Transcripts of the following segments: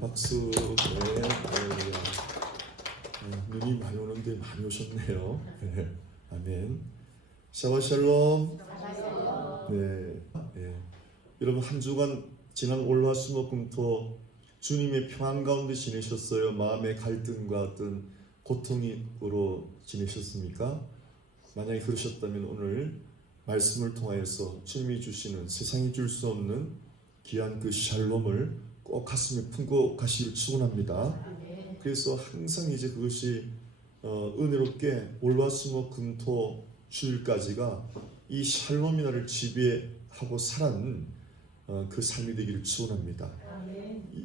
박수. 네, 눈이 많이 오는데 많이 오셨네요. 네, 아멘. 샤바샬롬. 네, 네. 여러분 한 주간 지난 월화수목금토 주님의 평안 가운데 지내셨어요? 마음의 갈등과 어떤 고통으로 지내셨습니까? 만약에 그러셨다면 오늘 말씀을 통하여서 주님이 주시는 세상이 줄 수 없는 귀한 그 샬롬을 꼭 가슴에 품고 가시길 축원합니다. 그래서 항상 이제 그것이 은혜롭게 월화수목금토 주일까지가 이 샬롬이 나를 지배하고 살아는 그 삶이 되기를 축원합니다.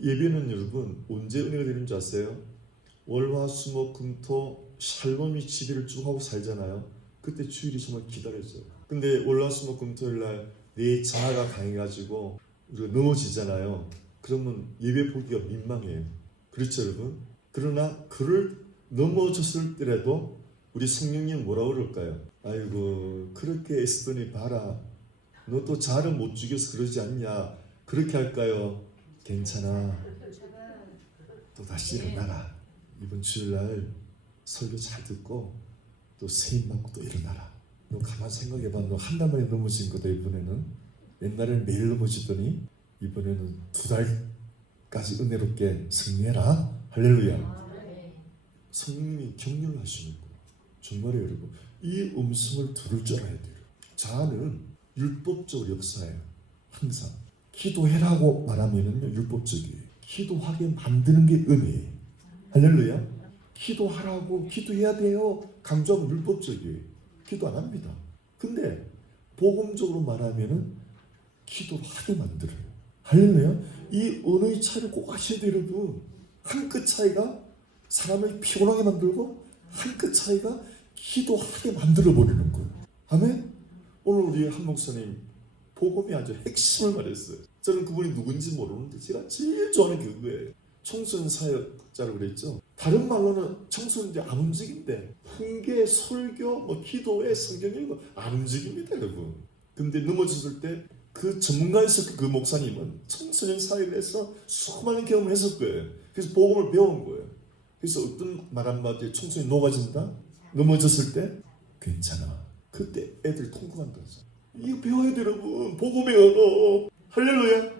예배는 여러분 언제 은혜가 되는 줄 아세요? 월화수목금토 샬롬이 지배를 쭉 하고 살잖아요. 그때 주일이 정말 기다려져요. 근데 월화수목금토일날 내 자아가 강해가지고 우리가 넘어지잖아요. 그러면 예배 보기가 민망해요. 그렇죠 여러분? 그러나 그를 넘어졌을 때라도 우리 성령님 뭐라고 그럴까요? 아이고 그렇게 애쓰더니 봐라, 너 또 자아를 못 죽여서 그러지 않냐, 그렇게 할까요? 괜찮아, 또 다시 일어나라. 이번 주일날 설교 잘 듣고 또 세임 받고 또 일어나라. 너 가만 생각해봐. 너 한 달 만에 넘어진 거다. 이번에는 옛날에는 매일 넘어지더니 이번에는 2달까지 은혜롭게 승리해라. 할렐루야. 성령님이 격려를 하시는 거예요. 정말요 여러분, 이 음성을 들을 줄 알아야 돼요. 자아는 율법적으로 역사해요. 항상 기도해라고 말하면은 율법적이에요. 기도하게 만드는 게 은혜예요. 할렐루야. 기도하라고, 기도해야 돼요 강조하면 율법적이에요. 기도 안 합니다. 근데 복음적으로 말하면은 기도를 하게 만들어요. 할렐루야. 이 언어의 차이를 꼭 아셔야 돼요 여러분. 한 끗 차이가 사람을 피곤하게 만들고 한 끗 차이가 기도하게 만들어 버리는 거예요. 아멘. 오늘 우리 한 목사님 복음이 아주 핵심을 말했어요. 저는 그분이 누군지 모르는데 제가 제일 좋아하는 게 그거예요. 청소년 사역자라고 그랬죠. 다른 말로는 청소년들이 안 움직인대. 훈계, 설교, 기도회, 성경 읽고 안 움직입니다 여러분. 근데 넘어졌을 때 그 전문가였을 그 목사님은 청소년 사역을 해서 수많은 경험을 했을 거예요. 그래서 복음을 배운 거예요. 그래서 어떤 말 한마디에 청소년이 녹아진다? 넘어졌을 때 괜찮아. 그때 애들 통곡한다죠. 이거 배워야 돼요 여러분. 복음의 언어. 할렐루야.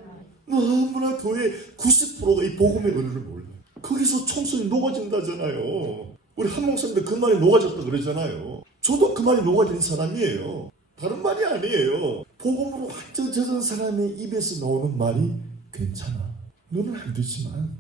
너무나 교회 90%가 이 복음의 언어를 몰라요. 거기서 청소년이 녹아진다잖아요. 우리 한 목사님도 그 말이 녹아졌다 그러잖아요. 저도 그 말이 녹아진 사람이에요. 다른 말이 아니에요. 복음으로 완전 젖은 사람의 입에서 나오는 말이 괜찮아. 너는 안 되지만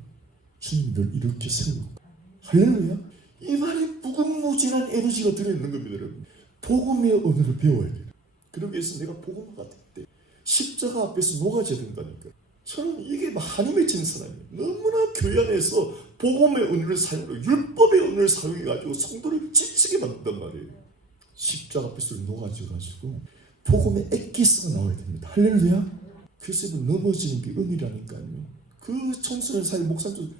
주님이 널 이렇게 세우고. 할렐루야. 이 말에 무궁무진한 에너지가 들어있는 겁니다 여러분. 복음의 언어를 배워야 돼요. 그러기 위해서 내가 복음을 받을 때 십자가 앞에서 녹아져야 된다니까. 저는 이게 한이 맺히는 사람이에요. 너무나 교회 안에서 복음의 언어를 사용하고 율법의 언어를 사용해가지고 성도를 지치게 만든단 말이에요. 십자가 앞에서 녹아져가지고 복음의 엑기스가 나와야 됩니다. 할렐루야. 그래서 넘어지는 게 은이라니까요. 그 청소년 사이 목사님도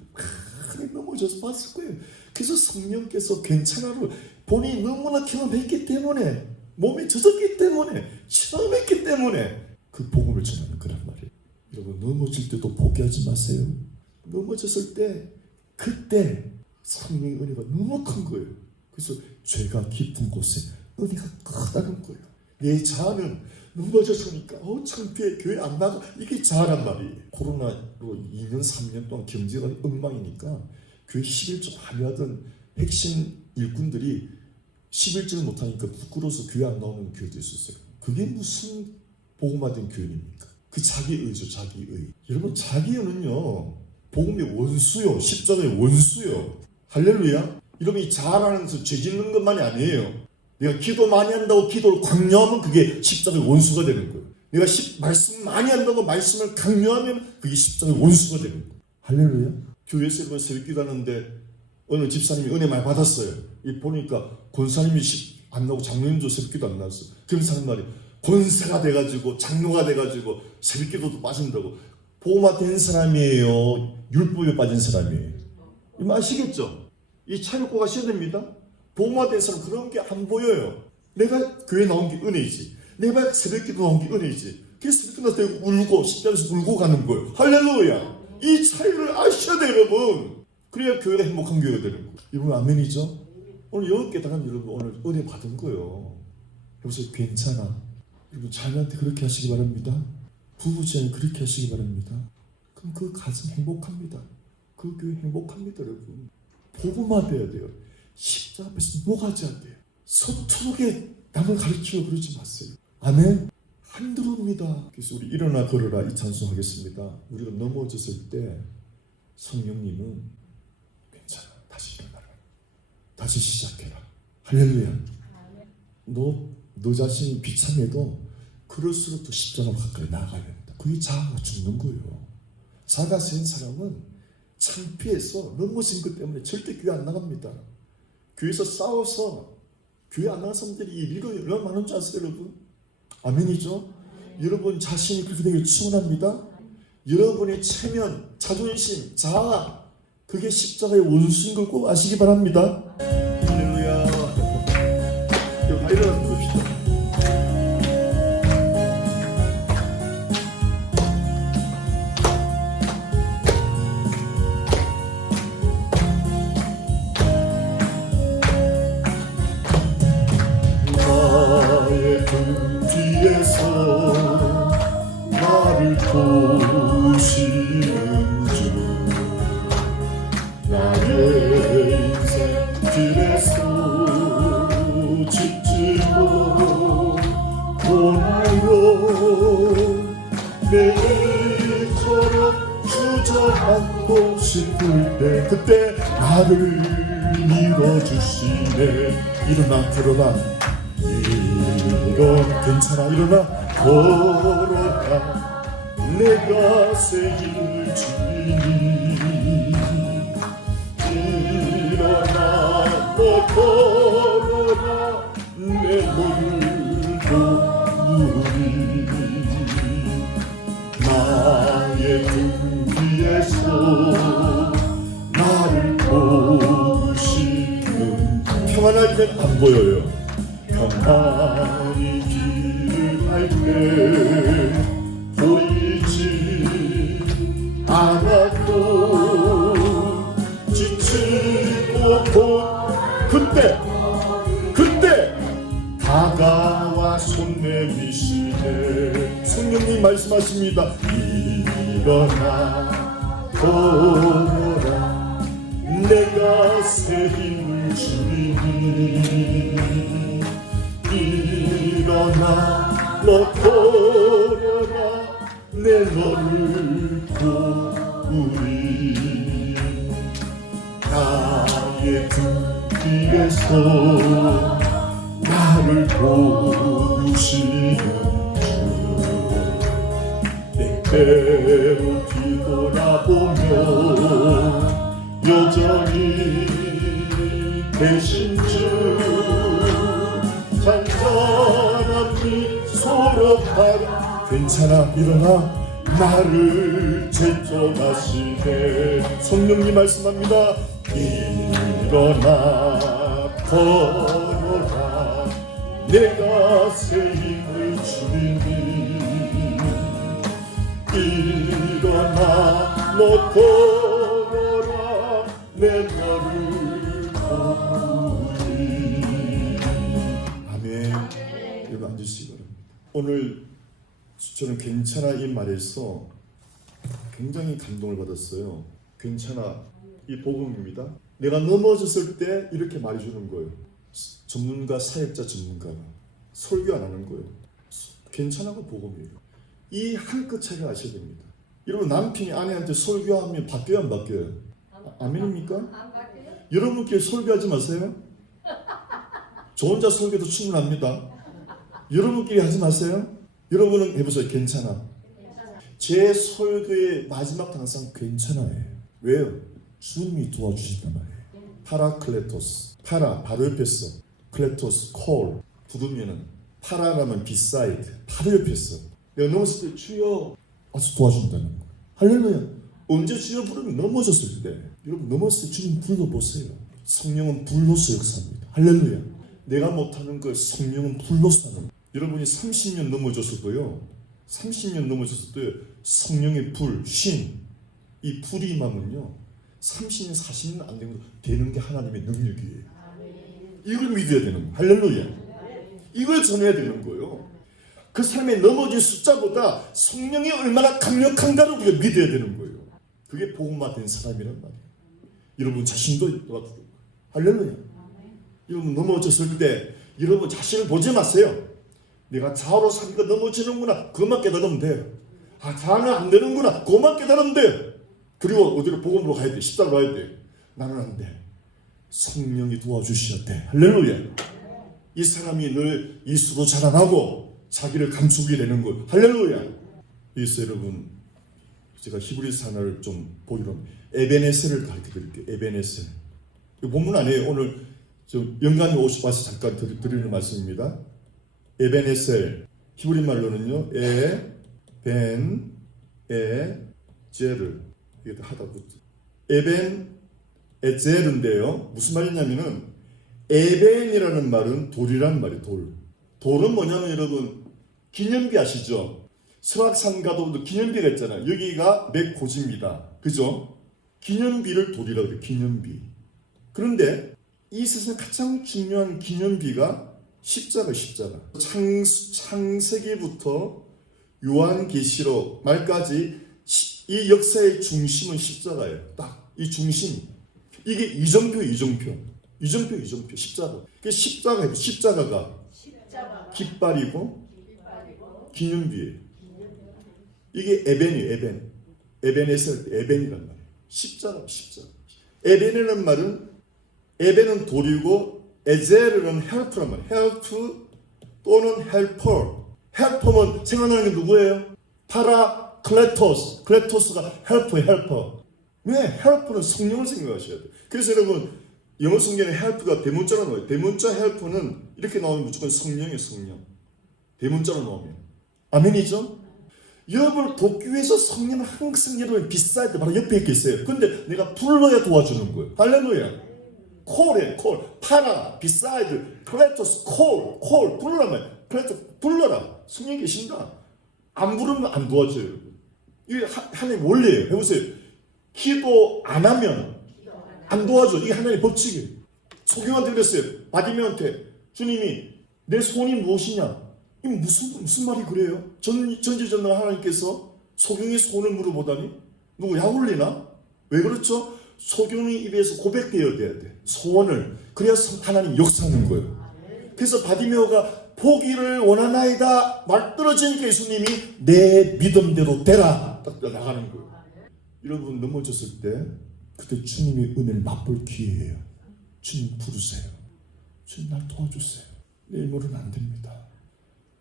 많이 넘어져서 봤을 거예요. 그래서 성령께서 괜찮아로 본인이 너무나 경험했기 때문에, 몸에 젖었기 때문에, 체험했기 때문에 그 복음을 전하는 거란 말이에요. 여러분 넘어질 때도 포기하지 마세요. 넘어졌을 때 그때 성령의 은혜가 너무 큰 거예요. 그래서 죄가 깊은 곳에 은혜가 크다는 거예요. 내 자아는 넘어졌으니까 창피해, 교회 안 나가, 이게 자아란 말이에요. 코로나로 2년 3년 동안 경제가 엉망이니까 교회 11조 많이 하던 핵심 일꾼들이 11조를 못하니까 부끄러워서 교회 안 나오는 교회도 있었어요. 그게 무슨 복음화된 교회입니까? 그 자기의죠. 자기의. 여러분 자기의는요 복음의 원수요. 십자가의 원수요. 할렐루야. 여러분 이 자아라는 것은 죄 짓는 것만이 아니에요. 내가 기도 많이 한다고 기도를 강요하면 그게 십자가의 원수가 되는 거예요. 내가 말씀 많이 한다고 말씀을 강요하면 그게 십자가의 원수가 되는 거예요. 할렐루야. 교회에서 여러분 새벽기도 하는데 어느 집사님이 은혜 많이 받았어요. 이 보니까 권사님이 안 나오고 장로님도 새벽기도 안 나왔어. 그런 사람 말이 권사가 돼가지고 장로가 돼가지고 새벽기도도 빠진다고. 복음화된 사람이에요. 율법에 빠진 사람이에요. 이 말 아시겠죠? 이 차를 꼭 하셔야 됩니다. 복음화된 사람 그런 게 안 보여요. 내가 교회 나온 게 은혜이지. 내가 새벽기도 나온 게 은혜이지. 그래서 새벽기도 나서 울고 십자가에서 울고 가는 거예요. 할렐루야. 이 차이를 아셔야 돼요, 여러분. 그래야 교회가 행복한 교회가 되는 거예요. 여러분 아멘이죠? 오늘 여섯 개 당한 여러분 오늘 은혜 받은 거예요. 여기서 괜찮아. 여러분 자녀한테 그렇게 하시기 바랍니다. 부부지간에 그렇게 하시기 바랍니다. 그럼 그 가정 행복합니다. 그 교회 행복합니다, 여러분. 복음화 돼야 돼요. 십자 앞에서 녹아져야 돼요. 서투르게 남을 가르치고 그러지 마세요. 아멘. 한드릅니다. 그래서 우리 일어나 걸어라 이 찬송하겠습니다. 우리가 넘어졌을 때 성령님은 괜찮아. 다시 일어나라. 다시 시작해라. 할렐루야. 너 자신이 비참해도 그럴수록 더 십자가로 가까이 나아가야 됩니다. 그게 자아가 죽는 거예요. 자아가 센 사람은 창피해서 넘어진 것 때문에 절대 교회 안 나갑니다. 교회에서 싸워서 교회 안 나간 사람들이 이 미국에 얼마나 많은 줄 아세요, 여러분? 아멘이죠? 여러분 자신이 그렇게 되길 축원합니다. 여러분의 체면, 자존심, 자아 그게 십자가의 원수인 걸 꼭 아시기 바랍니다. 할렐루야. 여기 일어나 봅시다. 나의 등 뒤에서 나를 도우시는 주 나의 인생 길에서 지치고 오늘로 내일처럼 주저앉고 싶을 때 그때 나를 밀어주시네. 일어나 걸어라. 이건 괜찮아. 일어나 걸어라. 내가 새 힘을 주니 일어나 너 걸어라. 내 몸을 도우리 나의 등 위에서 나를 도우시는 평안할 땐 안 보여요. 평안히 길을 갈 때 보이지 않아도 지치고 그때 다가와 손 내미시네. 성령님 말씀하십니다. 일어나 걸어라. 내가 새 힘을 주리니 일어나 너 걸어라. 내 너를 도우리 나의 등 뒤에서 나를 도우시는 주 때때로 뒤돌아보면 여전히 계신 주 잔잔한 미소로 바라. 괜찮아. 일어나. 나를 제쳐가시네. 성령님 말씀합니다. 일어나 걸어라. 내가 새 힘을 주리니 일어나 너 걸어라. 내 너를 도우리. 아멘. 여러분 앉으시기 바랍니다. 오늘 저는 괜찮아 이 말에서 굉장히 감동을 받았어요. 괜찮아 이 복음입니다. 내가 넘어졌을 때 이렇게 말해주는 거예요. 전문가, 사역자 전문가가 설교 안 하는 거예요. 괜찮아가 복음이에요. 이 한 끗 차이를 아셔야 됩니다. 여러분 남편이 아내한테 설교하면 바뀌어요 안 바뀌어요? 아멘입니까? 안 바뀌어요? 여러분끼리 설교하지 마세요. 저 혼자 설교도 충분합니다. 여러분끼리 하지 마세요. 여러분은 해보세요. 괜찮아. 제 설교의 마지막 항상 괜찮아요. 왜요? 주님이 도와주신단 말이에요. 파라클레토스. 파라 바로 옆에 있어. 클레토스 콜 부르면은 파라라면 비사이드 바로 옆에 있어. 내가 넘었을 때 주여 와서 도와준다는 거예요. 할렐루야. 언제 주여 부르면 넘어졌을 때. 여러분 넘었을 때 주님 불러보세요. 성령은 불로서 역사합니다. 할렐루야. 내가 못하는 걸 성령은 불로서 하는 거예요. 여러분이 30년 넘어졌어도요. 30년 넘어졌어도 성령의 불, 신 이 불임함은요 30년 40년 안 되는 게 하나님의 능력이에요. 이걸 믿어야 되는 거예요. 할렐루야. 이걸 전해야 되는 거예요. 그 사람의 넘어진 숫자보다 성령이 얼마나 강력한가를 우리가 믿어야 되는 거예요. 그게 복음화된 사람이란 말이에요. 여러분 자신도 도와주고. 할렐루야. 여러분 넘어졌을 때 여러분 자신을 보지 마세요. 내가 좌우로 사니까 넘어지는구나. 그것만 깨달으면 돼요. 아, 좌는 안 되는구나. 그것만 깨달으면 돼요. 그리고 어디로 복음으로 가야 돼. 십자가로 가야 돼. 나는 안 돼. 성령이 도와주셔야 돼. 할렐루야. 이 사람이 늘 이수로 자라나고 자기를 감추게 되는 것. 할렐루야. 그래서 여러분 제가 히브리서 하나를 좀 보기로 에베네셀을 가르쳐 드릴게요. 에베네셀. 이 본문 아니에요. 오늘 좀 영감이 와서 잠깐 드리는 말씀입니다. 에베네셀. 히브리 말로는요. 에제르. 이게 하다 붙죠. 에제르인데요. 무슨 말이냐면은 에벤이라는 말은 돌이란 말이에요. 돌은 뭐냐면 여러분 기념비 아시죠? 설악산가도 기념비가 있잖아요. 여기가 맥고지입니다. 그죠? 기념비를 돌이라고 해요. 기념비. 그런데 이 세상에 가장 중요한 기념비가 십자가. 창세기부터 요한계시록 말까지 이 역사의 중심은 십자가예요. 딱 이 중심. 이게 이정표. 십자가. 십자가가 깃발이고 기념비예요. 이게 에벤이에요. 에벤이란 말이에요. 십자가. 에벤이라는 말은 에벤은 돌이고 에제르는 헬프란 말이에요. 헬프 또는 헬퍼. 헬퍼면 생각나는 게 누구예요? 클레토스가 헬퍼. 왜? 헬프는 성령을 생각하셔야 돼요. 그래서 여러분 영어 성경에 헬프가 대문자로 나와요. 대문자 헬프는 이렇게 나오면 무조건 성령이에요. 성령. 대문자로 나오면 아멘이죠? 여러분 돕기위해서 성령은 항상 여러분 비쌀 때 바로 옆에 있겠어요. 근데 내가 불러야 도와주는 거예요. 할렐루야. 콜 파라 비사이드 클레토스 콜 불러란 말이야. 클레토스 불러라. 성령이 계신다. 안 부르면 안 도와줘요. 여러분. 이게 하나님 원리예요. 해보세요. 기도 안 하면 안 도와줘. 이게 하나님의 법칙이에요. 소경한테 그랬어요. 바디메한테 주님이 내 소원이 무엇이냐? 이 무슨 말이 그래요? 전지전능 하나님께서 소경의 소원을 물어보다니 누구 약올리나? 왜 그렇죠? 소경의 입에서 고백되어야 돼. 소원을. 그래야 하나님 역사하는 거예요. 그래서 바디메오가 포기를 원하나이다 말 떨어지니까 예수님이 내 믿음대로 되라 딱 나가는 거예요. 여러분 넘어졌을 때 그때 주님의 은혜를 맛볼 기회예요. 주님 부르세요. 주님 날 도와주세요. 내 힘으로는 안 됩니다.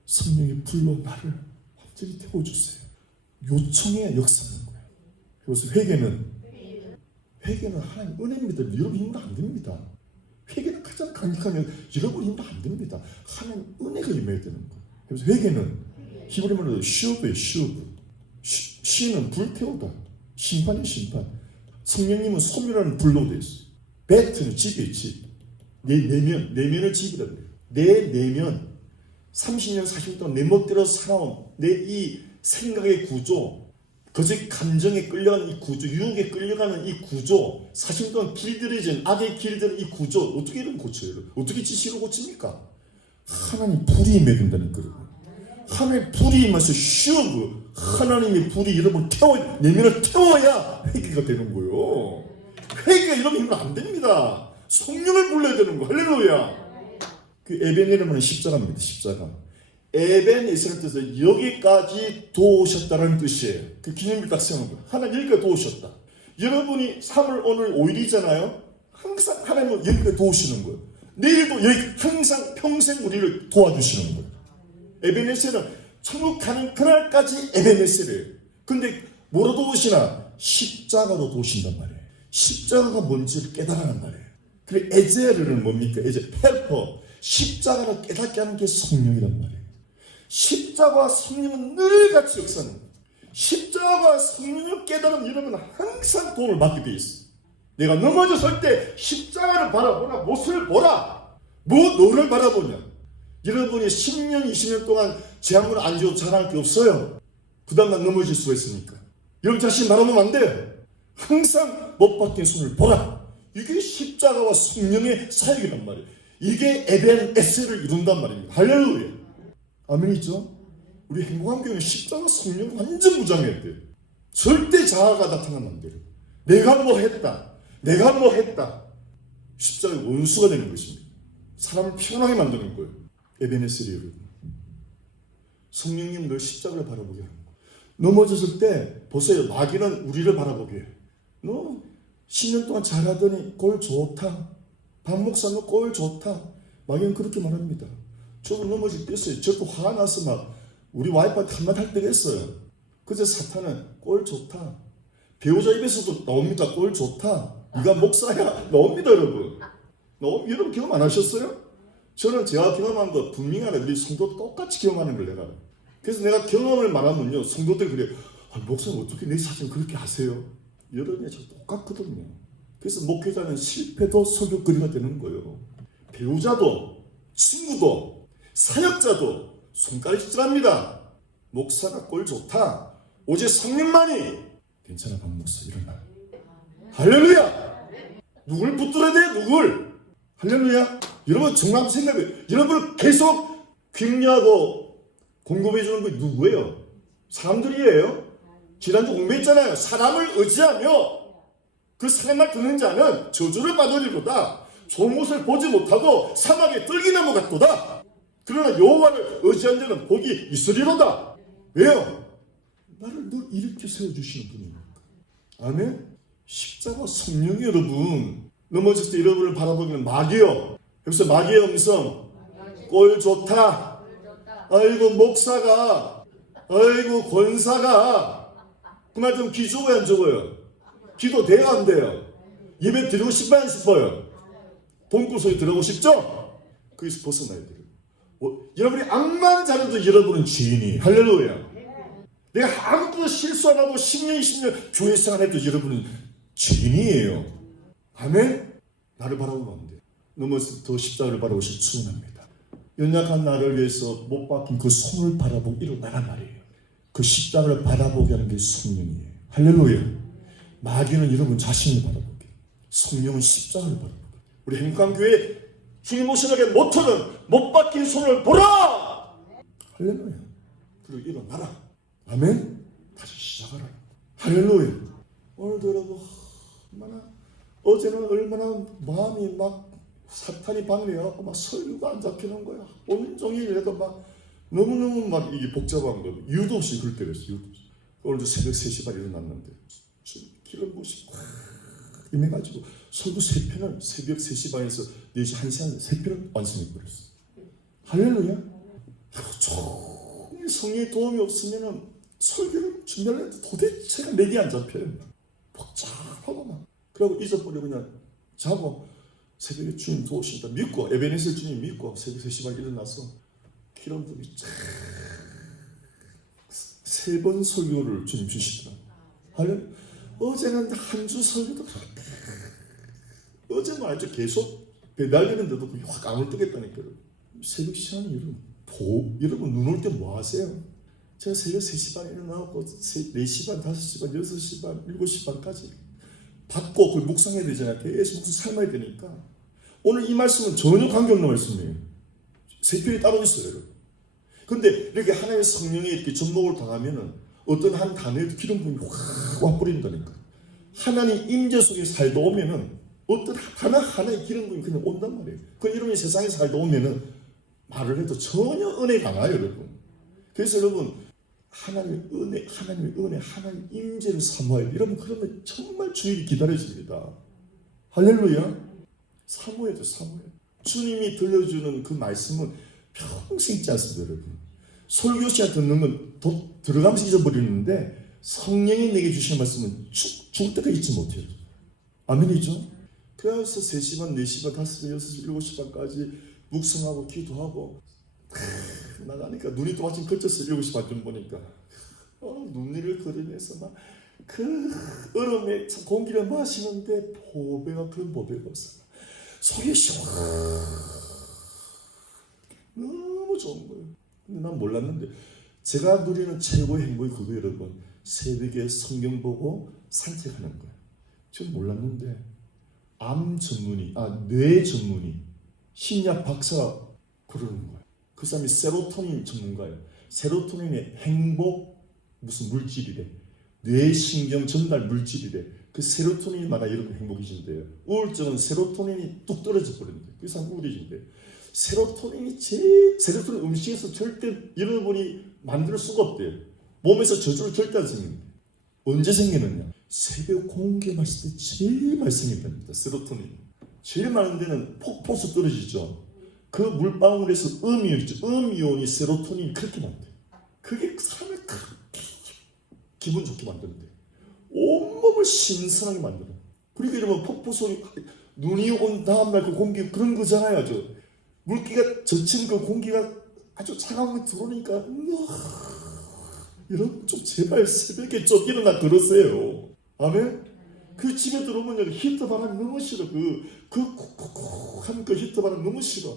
성령이 불러 나를 완전히 태워주세요. 요청해야 역사하는 거예요. 그래서 회개는 하나님 은혜입니다. 여러분 힘으로 안 됩니다. 회개는 가장 강력한 여러분 힘으로 안 됩니다. 하나님 은혜가 임해야 되는 거예요. 그래서 회개는 히브리 말로 슈브예요. 시는 불태우다. 심판. 성령님은 소멸하는 불로 되어 있어요. 배트는 집이에요. 집. 내면을 집이라 그래요. 내 내면 30년 40년 동안 내 멋대로 살아온 내 이 생각의 구조, 거짓 감정에 끌려가는 이 구조, 유혹에 끌려가는 이 구조, 40년 동안 길들여진 악의 길들인 이 구조 어떻게 이런 고쳐요? 어떻게 지시로 고칩니까? 하나님 불이 임해야 된다는 거예요. 하나님의 불이 임해서 하나님의 불이 여러분을 내면을 태워야 회개가 되는 거예요. 회개가 이러면 힘은 안 됩니다. 성령을 불러야 되는 거. 할렐루야. 그 에벤이라는 십자가입니다. 십자가. 에벤 이스라엘 뜻은 여기까지 도우셨다는 뜻이에요. 그 기념일 딱 세우는 거예요. 하나님 여기까지 도우셨다. 여러분이 3월 오늘 5일이잖아요. 항상 하나님은 여기까지 도우시는 거예요. 내일도 여기 항상 평생 우리를 도와주시는 거예요. 에벤에셀은 천국 가는 그날까지 에벤에셀이에요. 근데 뭐로 도우시나? 십자가로 도우신단 말이에요. 십자가가 뭔지를 깨달아란 말이에요. 그리고 에제르는 뭡니까? 헬퍼. 십자가를 깨닫게 하는 게 성령이란 말이에요. 십자가와 성령은 늘 같이 역사하는 거예요. 십자가와 성령을 깨달으면 여러분은 항상 도움을 받게 돼 있어요. 내가 넘어졌을 때 십자가를 바라보나 못을 보라. 너를 바라보냐. 여러분이 10년 20년 동안 재앙을 안 지어도 자랑할 게 없어요. 그 다음날 넘어질 수가 있으니까. 여러분 자신 바라보면 안 돼요. 항상 못 박힌 손을 보라. 이게 십자가와 성령의 사역이란 말이에요. 이게 에덴 에세를 이룬단 말입니다. 할렐루야. 아멘이죠? 우리 행복한 교회는 십자가 성령 완전 무장해야 돼요. 절대 자아가 나타나면 안 돼요. 내가 뭐 했다. 내가 뭐 했다. 십자가의 원수가 되는 것입니다. 사람을 피곤하게 만드는 거예요. 에베네셀이 여러분. 성령님 늘 십자가를 바라보게 하는 거예요. 넘어졌을 때 보세요. 마귀는 우리를 바라보게 해요. 너 10년 동안 잘하더니 꼴 좋다. 박 목사는 꼴 좋다. 마귀는 그렇게 말합니다. 저도 넘어질 때 있어요. 저도 화가 나서 막 우리 와이프한테 한마디 할 때가 있어요. 그래서 사탄은 꼴 좋다. 배우자 입에서도 나옵니다. 꼴 좋다. 네가 목사야. 나옵니다 여러분. 여러분 경험 안 하셨어요? 저는 제가 경험한 거 분명히 알아요. 우리 성도 똑같이 경험하는 걸 내가. 그래서 내가 경험을 말하면요. 성도들 그래요. 목사님 어떻게 내 사진 그렇게 하세요? 여러분이 저 똑같거든요. 그래서 목회자는 실패도 설교거리가 되는 거예요. 배우자도 친구도 사역자도 손가락질합니다. 목사가 꼴 좋다. 오직 성령만이 괜찮아 박 목사 일어나. 할렐루야. 누굴 붙들어야 돼? 누굴? 할렐루야. 여러분 정말 생각해. 여러분을 계속 격려하고 공급해 주는 거 누구예요? 사람들이에요. 지난주 공부했잖아요. 사람을 의지하며 그 사람 말 듣는 자는 저주를 받으리로다. 좋은 것을 보지 못하고 사막에 떨기나무 같도다. 그러나 여호와를 의지한 자는 복이 있으리로다. 왜요? 나를 늘 일으켜 세워주시는 분이니까. 아멘. 십자가 성령이 여러분 넘어졌을 때 여러분을 바라보기는 마귀요. 여기서 마귀의 음성 꼴 좋다. 아이고 목사가 아이고 권사가 그 말 좀 기 적어요 안 적어요? 기도 돼요 안 돼요? 예배 드리고 싶어요 안 싶어요? 돈꿀 소리 들어가고 싶죠? 거기서 벗어나야 돼요. 여러분이 암만 잘해도 여러분은 죄인이. 할렐루야. 내가 아무것도 실수 안 하고 10년 20년 교회 생활해도 여러분은 죄인이에요. 아멘? 나를 바라보면 안 돼요. 넘어서 더 십자가를 바라보시 충분합니다. 연약한 나를 위해서 못 박힌 그 손을 바라보고 일어나란 말이에요. 그 십자가를 바라보게 하는 게 성령이에요. 할렐루야. 마귀는 여러분 자신을 바라보게, 성령은 십자가를 바라보게. 우리 행복한 교회 주님 오시는 모토는 못 박힌 손을 보라. 할렐루야. 그리고 일어나라. 아멘. 다시 시작하라. 할렐루야. 오늘도 여러분 어제는 얼마나 마음이 막 사탄이 방해해갖고 막 설교가 안 잡히는 거야. 온종일 해도 막 너무너무 막 이게 복잡한 거. 이유도 없이 그럴 때가 있어. 이유도 없이. 오늘도 새벽 3시 반 일어났는데 기름 부으시고 임해가지고 설교 3편을 새벽 3시 반에서 4시 1시간 3편을 완성해버렸어. 할렐루야. 종일 성령의 도움이 없으면 설교를 준비하려는데 도대체가 맥이 안 잡혀요. 복잡하고 막. 그러고 잊어버리고 그냥 자고 새벽에 주님 도우신다 믿고 에베네셀 주님 믿고 새벽 3시 반 일어나서 기름 부음이 세 번 설교를 주님 주시더라고요. 할렐루야. 어제는 한 주 설교도 어제는 아주 계속 배달되는데도 그게 확 안을 뜨겠다니까요. 새벽 시간이 여러분 눈 올 때 뭐 하세요? 제가 새벽 3시 반에 일어나고 4시 반, 5시 반, 6시 반, 7시 반까지 받고 그걸 묵상해야 되잖아요. 계속 묵상 삶아야 되니까. 오늘 이 말씀은 전혀 관계없는 말씀이에요. 세편이 따로 있어요. 여러분. 근데 이렇게 하나님의 성령이 이렇게 접목을 당하면은 어떤 한 단어에도 기름 부음이 확 와버린다니까. 하나님 임재 속에 살다 오면은 어떤 단어 하나의 기름 부음이 그냥 온단 말이에요. 그 여러분이 세상에 살다 오면은 말을 해도 전혀 은혜가 안 와요, 여러분. 그래서 여러분 하나님의 은혜, 하나님 임재를 사모해야 돼요. 여러분 그러면 정말 주일이 기다려집니다. 할렐루야. 사모해야 돼요, 사모해야 돼요. 주님이 들려주는 그 말씀은 평생 있지 않습니다, 여러분. 설교 시간 듣는 건 들어가면서 잊어버리는데 성령이 내게 주시는 말씀은 죽을 때까지 잊지 못해요. 아멘이죠? 그래서 3시 반, 4시 반, 5시, 6시, 7시 반까지 묵상하고 기도하고 나가니까 눈이 또 마침 걸쳤어요. 7시 반쯤 보니까 눈일을 그리면서 막 그 얼음에 공기를 마시는데 보배가 그런 보배가 없어. 속이 시원 너무 좋은 거예요. 근데 난 몰랐는데 제가 누리는 최고의 행복이 그거예요, 여러분. 새벽에 성경 보고 산책하는 거예요. 전 몰랐는데 암 전문의, 뇌 전문의, 심리학 박사가 그러는 거예요. 그 사람이 세로토닌 전문가예요. 세로토닌의 행복 무슨 물질이래. 뇌신경 전달 물질이래. 그 세로토닌이 많아 여러분 행복해진대요. 우울증은 세로토닌이 뚝 떨어져 버린대. 그 사람 우울해진대. 세로토닌 음식에서 절대 여러분이 만들 수가 없대요. 몸에서 저절로 절대 안 생깁니다. 언제 생기느냐? 새벽 공기 마실 때 제일 많이 생긴답니다. 세로토닌. 제일 많은 데는 폭포수 떨어지죠. 그 물방울에서 음이온이 세로토닌이 그렇게 많대. 그게 사람을 그렇게 기분 좋게 만드는데 온몸을 신선하게 만들어. 그러니까 여러분 폭포수 눈이 온 다음날 그 공기 그런 거잖아요. 물기가 젖힌 그 공기가 아주 차가운 게 들어오니까 여러분 좀 제발 새벽에 좀 일어나 그러세요. 아멘? 그 집에 들어오면 히터 바람 너무 싫어. 쿡쿡쿡한 그 히터 바람 너무 싫어.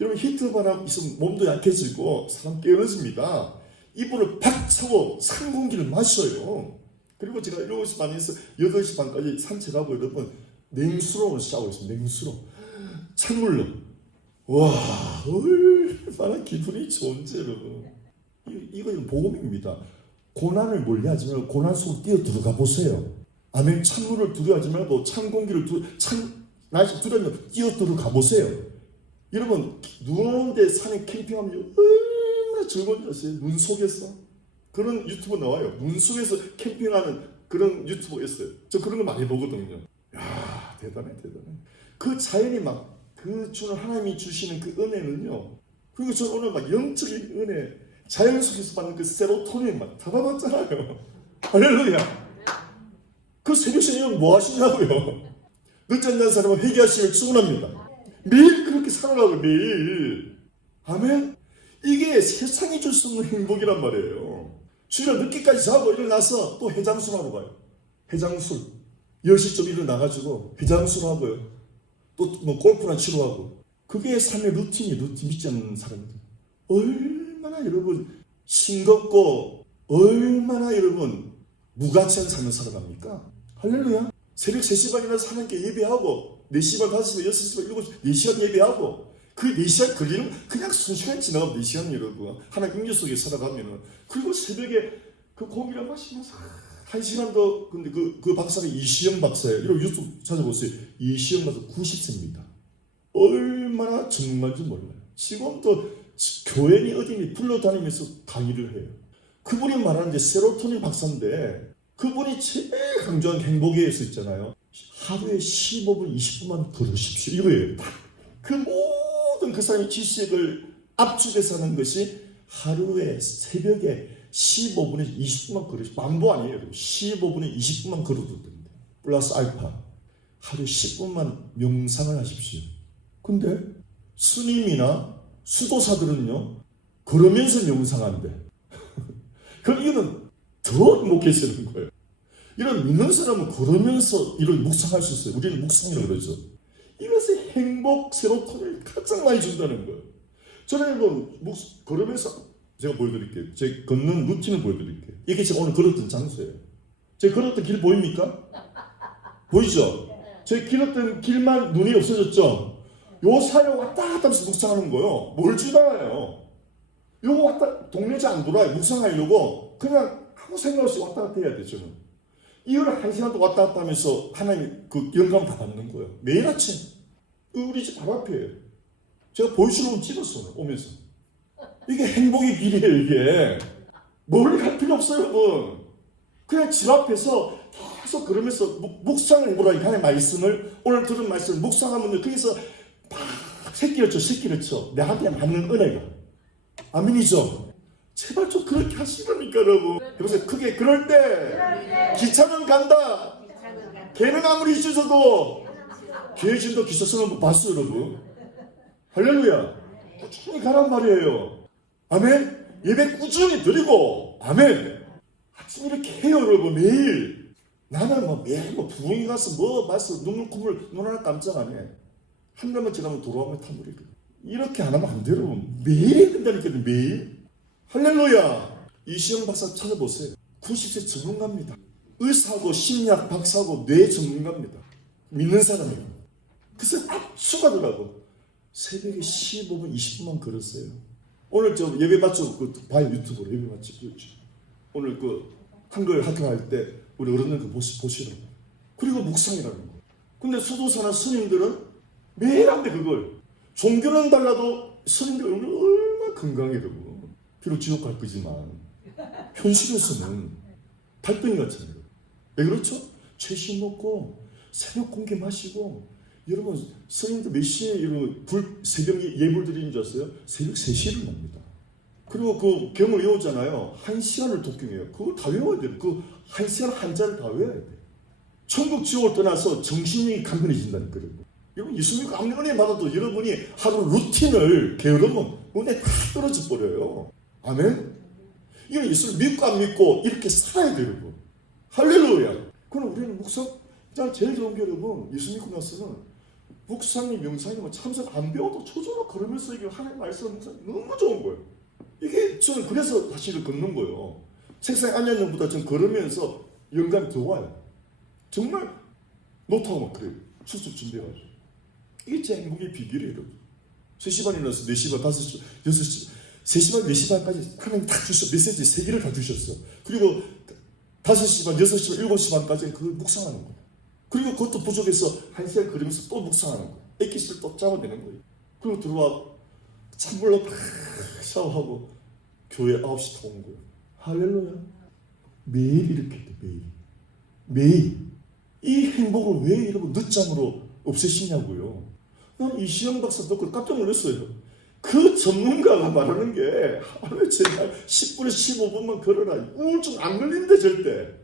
여러분 히터 바람 있으면 몸도 약해지고 사람 깨어집니다. 이불을 팍 차고 산 공기를 마셔요. 그리고 제가 7시 반에서 8시 반까지 산책하고 여러분 냉수로 샤워했어요. 냉수로. 찬물로. 와 얼마나 기분이 좋은지 여러분. 이건 복음입니다. 고난을 멀리하지 말고 고난 속으로 뛰어 들어가 보세요. 아멘. 찬물을 두려워하지 말고 찬 공기를 날씨 두려우면 뛰어 들어가 보세요. 여러분 눈 오는데 산에 캠핑하면 얼마나 즐거운지 아세요? 눈 속에서 그런 유튜브 나와요. 눈 속에서 캠핑하는 그런 유튜브 있어요. 저 그런 거 많이 보거든요. 야 대단해. 그 자연이 막 그 주는 하나님이 주시는 그 은혜는요. 그리고 저는 오늘 막 영적인 은혜 자연 속에서 받는 그 세로토닌 막 다 받았잖아요. 할렐루야. 그 새벽 시간에 뭐 하시냐고요. 늦지 않는 사람은 회개하시면 충분합니다. 매일 그렇게 살아가고 매일. 아멘. 이게 세상이 줄 수 없는 행복이란 말이에요. 주일날 늦게까지 자고 일어나서 또 해장술 하러 가요. 해장술 10시쯤 일어나가지고 해장술 하고요. 또 뭐 골프나 치러 하고. 그게 삶의 루틴 믿지 않는 사람들. 얼마나 여러분 싱겁고 얼마나 여러분 무가치한 삶을 살아갑니까? 할렐루야. 새벽 3시 반이나 사는게 예배하고 4시 반, 5시 반, 6시 반, 7시 4시간 예배하고 그 4시간 걸리는 그냥 순식간 지나가면 4시간 여러분 하나님 인류 속에 살아가면은 그리고 새벽에 그 공기를 마시면서 1시간 더. 근데 그 박사가 이시영 박사예요. 이런 유튜브 찾아보세요. 이시영 박사 90세입니다. 얼마나 전문가인지 몰라요. 지금도 교회니 어디니 불러다니면서 강의를 해요. 그분이 말하는 게 세로토닌 박사인데 그분이 제일 강조한 행복에 서 있잖아요. 하루에 15분, 20분만 걸으십시오. 이거예요. 그 모든 그 사람의 지식을 압축해서 하는 것이 하루에 새벽에 15분에서 20분만 걸으십시오. 만보 아니에요. 15분에 20분만 걸어도 됩니다. 플러스 알파. 하루에 10분만 명상을 하십시오. 근데 스님이나 수도사들은요 걸으면서 명상한대. 그럼 이거는 더 행복해지는 거예요. 이런 믿는 사람은 걸으면서 이런 묵상할 수 있어요. 우리는 묵상이라고 그러죠. 이것이 행복 세로토닌을 가장 많이 준다는 거예요. 저는 이거 걸으면서 제가 보여드릴게요. 제 걷는 루틴을 보여드릴게요. 이게 제가 오늘 걸었던 장소예요. 제가 걸었던 길 보입니까? 보이죠? 제가 길었던 길만 눈이 없어졌죠? 요 사이에 왔다 갔다 하면서 묵상하는 거예요. 뭘 주다가요? 요거 왔다 동네지 안 돌아요. 묵상하려고 그냥 아무 생각 없이 왔다 갔다 해야 돼요. 저는 이걸 1시간도 왔다 갔다 하면서 하나님 그 영감을 다 받는 거예요. 매일 아침 우리 집 바로 앞이에요. 제가 보이시려고 찍었어요. 오면서 이게 행복의 길이에요. 이게 멀리 갈 필요 없어요. 여러분 그냥 집 앞에서 계속 그러면서 묵상을 해보라니까. 하나님의 말씀을 오늘 들은 말씀을 묵상하면 거기서 막 새끼를 쳐 내한테 맞는 은혜가. 아멘이죠? 제발 좀 그렇게 하시라니까 여러분. 여보세요. 크게 그럴 때 기차는 간다. 개는 아무리 짖어도 개진도 기차 쓰는 거 봤어요 여러분. 할렐루야. 꾸준히 가란 말이에요. 아멘. 예배 꾸준히 드리고 아멘. 아침 이렇게 해요 여러분. 매일. 나는 뭐 매일 부흥이 가서 뭐 봤어. 눈물 콧물 눈 하나 깜짝 안 해. 한 달만 지나면 돌아오면 탄물이거든. 이렇게 안 하면 안 돼요 여러분. 매일 해야 된다니까요. 매일. 할렐루야. 이시영 박사 찾아보세요. 90세 전문가입니다. 의사고 심리학 박사고 뇌 전문가입니다. 믿는 사람이에요. 그래서 압수가더라고. 새벽에 15분, 20분만 걸었어요. 오늘 저 예배 맞죠? 그 봐요, 유튜브로 예배 맞죠? 오늘 그 한글 학교할 때 우리 어른들 그 보시라고. 그리고 묵상이라는 거. 근데 수도사나 스님들은 매일 한대 그걸. 종교는 달라도 스님들 얼마나 건강해라고. 비록 지옥 갈 거지만 현실에서는 달덩이 같잖아요. 왜 그렇죠? 최신 먹고 새벽 공기 마시고. 여러분 스님들 몇 시에 새벽 예불 드리는 줄 아세요? 새벽 3시에 일어납니다. 그리고 그 경을 외우잖아요. 1시간을 독경해요. 그걸 다 외워야 돼요. 그 1시간 한자를 다 외워야 돼요. 천국 지옥을 떠나서 정신력이 강건해진다는 거예요. 여러분 예수 믿고 아무리 은혜 받아도 여러분이 하루 루틴을 게으르면 은혜 다 떨어져 버려요. 아멘? 이건 예수를 믿고 안 믿고 이렇게 살아야 돼요. 여러분. 할렐루야. 그럼 우리는 묵상 제일 좋은 게 여러분 예수 믿고 나서는 묵상이 명상이면 참석 안 배워도 초조로 걸으면서 이게 하나님 말씀 묵상 너무 좋은 거예요. 이게 저는 그래서 다시 걷는 거예요. 책상에 앉아있는 것보다 전 걸으면서 영감이 더 와요. 정말 노트하고 막 그래요. 수습 준비해가지고. 이게 제 행복의 비결이에요. 여러분. 3시 반에 일어나서 4시 반, 5시, 6시, 3시 반, 4시 반까지 하나님 딱 주셔서 메시지 3개를 다 주셨어. 그리고 5시 반, 6시 반, 7시 반까지 그걸 묵상하는 거예요. 그리고 그것도 부족해서 1시간 걸으면서 또 묵상하는 거예요. 액기스를 또 짜고내는 거예요. 그리고 들어와 찬물로 팍 샤워하고 교회 9시 다 온 거예요. 할렐루야. 매일 이렇게 돼. 매일. 이 행복을 왜 여러분 늦잠으로 없애시냐고요. 난 이시영 박사 듣고 깜짝 놀랐어요. 그 전문가가 말하는 게 하루에 제발 10분에서 15분만 걸어라. 우울증 안 걸린대 절대.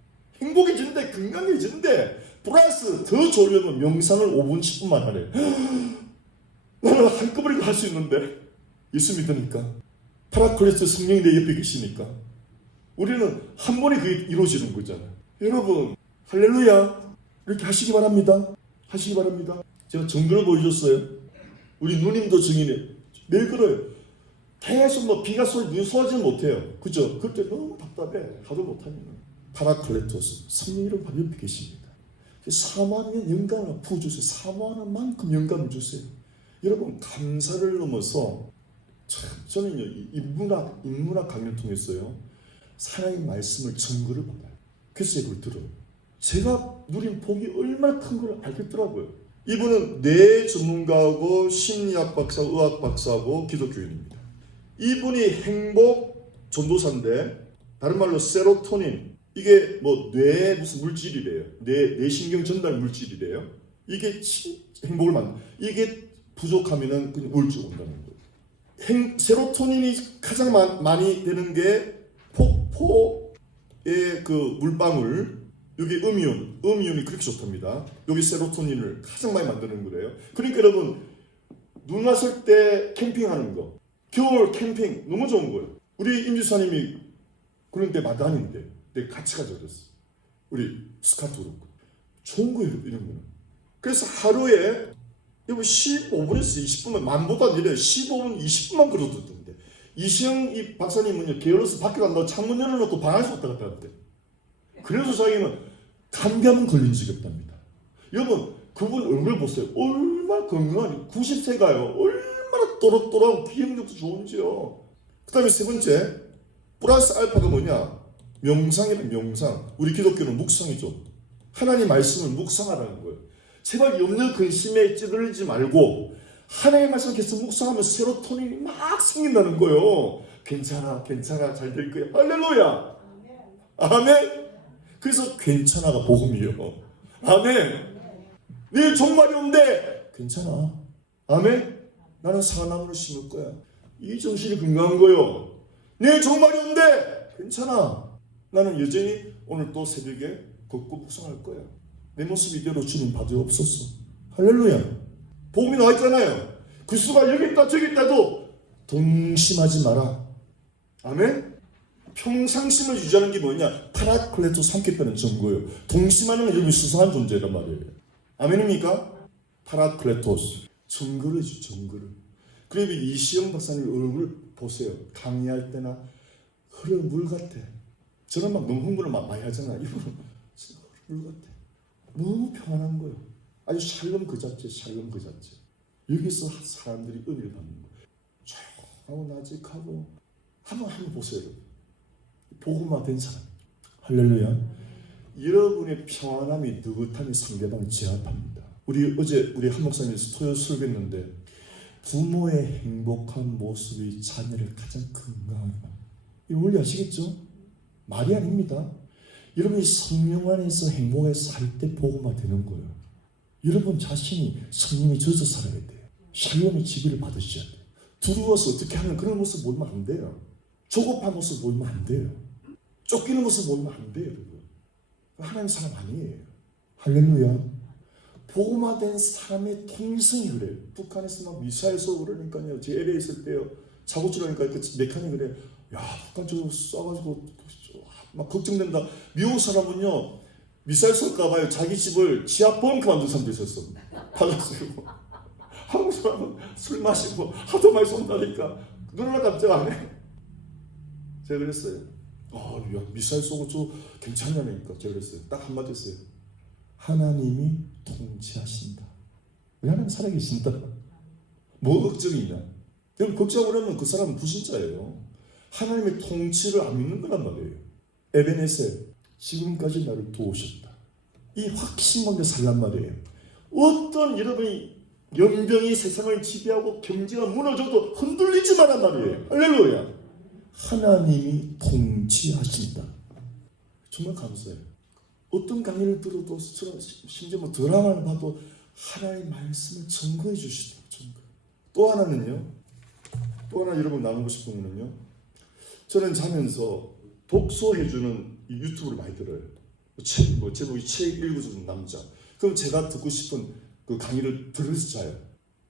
행복해진대, 건강해진대. 플러스 더 좋으려면 명상을 5분, 10분만 하래. 나는 한꺼번에 할 수 있는데 예수 믿으니까 파라클레토 성령이 내 옆에 계시니까 우리는 한 번에 그게 이루어지는 거잖아요. 여러분 할렐루야. 이렇게 하시기 바랍니다. 하시기 바랍니다. 제가 정글을 보여줬어요. 우리 누님도 증인해. 매일 그래요. 계속 뭐 비가 눈 쏟아지는 못해요. 그죠? 그때 너무 답답해. 하도 못하면. 파라클레토스 성령 이름 바로 옆에 계십니다. 사모하는 영감을 부어주세요. 사모하는 만큼 영감을 주세요. 여러분 감사를 넘어서 참 저는요 인문학 강의를 통했어요. 하나님 말씀을 증거를 받아요. 그래서 이걸 들어요. 제가 누린 복이 얼마나 큰 걸 알겠더라고요. 이분은 뇌 전문가하고 심리학 박사, 의학 박사하고 기독교인입니다. 이분이 행복 전도사인데 다른 말로 세로토닌 이게 뭐 뇌 무슨 물질이래요. 뇌신경 전달 물질이래요. 이게 행복을 이게 부족하면은 그냥 우울증 온다는 거예요. 세로토닌이 가장 많이 되는 게 폭포의 그 물방울. 여기 음이온이 그렇게 좋답니다. 여기 세로토닌을 가장 많이 만드는 거래요. 그러니까 여러분 눈 왔을 때 캠핑하는 거, 겨울 캠핑 너무 좋은 거예요. 우리 임지사님이 그런 데 마다니는데 내가 같이 가자 그랬어. 우리 스카트 그렇고 좋은 거예요 이런 거는. 그래서 하루에 여러분 15분에서 20분만 만보다 느려요. 15분, 20분만 걸어도 되는데 이시영 이 박사님은요 게을러서 밖에 간다고 창문 열어놓고 방 안에서 왔다 갔다 하는데 그래서 자기는 감기암 걸린 적이 없답니다. 여러분 그분 얼굴 보세요. 얼마나 건강하니 90세가요. 얼마나 또렷또렷하고 기억력도 좋은지요. 그 다음에 세 번째 플러스 알파가 뭐냐. 명상이란 명상. 우리 기독교는 묵상이죠. 하나님 말씀을 묵상하라는 거예요. 제발 염려 근심에 찌들지 말고 하나님 말씀을 계속 묵상하면 세로토닌이 막 생긴다는 거예요. 괜찮아 잘 될 거야. 할렐루야. 아멘. 그래서 괜찮아가 복음이에요. 아멘. 내일 종말이 온대. 괜찮아. 아멘. 나는 사과나무를 심을 거야. 이 정신이 건강한 거예요. 내일 종말이 온대. 괜찮아. 나는 여전히 오늘 또 새벽에 걷고 묵상할 거야. 내 모습 이대로 주님 받으옵소서. 할렐루야. 복음이 나와 있잖아요. 그리스도가 여기 있다 저기 있다도 동심하지 마라. 아멘. 평상심을 유지하는 게 뭐냐? 파라클레토스 함께 있다는 증거예요. 동심하는 건 여러분 수상한 존재란 말이에요. 아멘입니까? 파라클레토스. 증거를 주 증거를. 그리고 이시영 박사님 얼굴 보세요. 강의할 때나 흐르는 물 같아. 저는 막 너무 흥분을 많이 하잖아요. 이분은 물 같아. 너무 평안한 거예요. 아주 샬롬 그 자체, 샬롬 그 자체. 여기서 사람들이 은혜를 받는 거예요. 조용하고 나직하고 한번 보세요. 복음화 된 사람. 할렐루야. 여러분의 평안함이 느긋함이 상대방을 제압합니다. 우리 한 목사님이 토요 설교했는데 부모의 행복한 모습이 자녀를 가장 건강하게 만듭니다. 이 원리 아시겠죠? 말이 아닙니다. 여러분이 성령 안에서 행복하게 살 때 복음화 되는 거예요. 여러분 자신이 성령이 젖어 살아야 돼요. 샬롬의 지배를 받으셔야 돼요. 두려워서 어떻게 하는 그런 모습 보이면 안 돼요. 조급한 모습 보이면 안 돼요. 쫓기는 모습 보이면 안 돼요. 여러분. 하나님 사람 아니에요. 할렐루야. 복음화된 사람의 통성이 그래요. 북한에서 막 미사일 쏘고 그러니까요. 제 LA 있을 때요. 자고치라니까 그 메카닉이 그래. 야, 북한 저거 쏴가지고 막 걱정된다. 미국 사람은요. 미사일 쏠까봐요. 자기 집을 지하 벙커 만든 사람도 있었어. 받았어요. 한국 사람은 술 마시고 하도 많이 쏜다니까. 누나 깜짝 안 해. 제가 그랬어요. 야, 미사일 쏘고 저 괜찮냐니까. 제가 그랬어요. 딱 한마디 했어요. 하나님이 통치하신다. 우리 하나님 살아계신다. 뭐 걱정이냐? 그럼 걱정을 하면 그 사람은 불신자예요. 하나님의 통치를 안 믿는 거란 말이에요. 에베네셀, 지금까지 나를 도우셨다. 이 확신 가운데 살란 말이에요. 어떤 여러분이 연병이 세상을 지배하고 경제가 무너져도 흔들리지 말란 말이에요. 할렐루야. 하나님이 통치하신다. 정말 감사해요. 어떤 강의를 들어도 심지어 뭐 드라마를 봐도 하나님의 말씀을 증거해 주시더라고요. 증거. 또 하나는요. 또 하나 여러분 나누고 싶은 거는요. 저는 자면서 독서해주는 유튜브를 많이 들어요. 제목이 책 읽어주는 남자. 그럼 제가 듣고 싶은 그 강의를 들으면서 자요.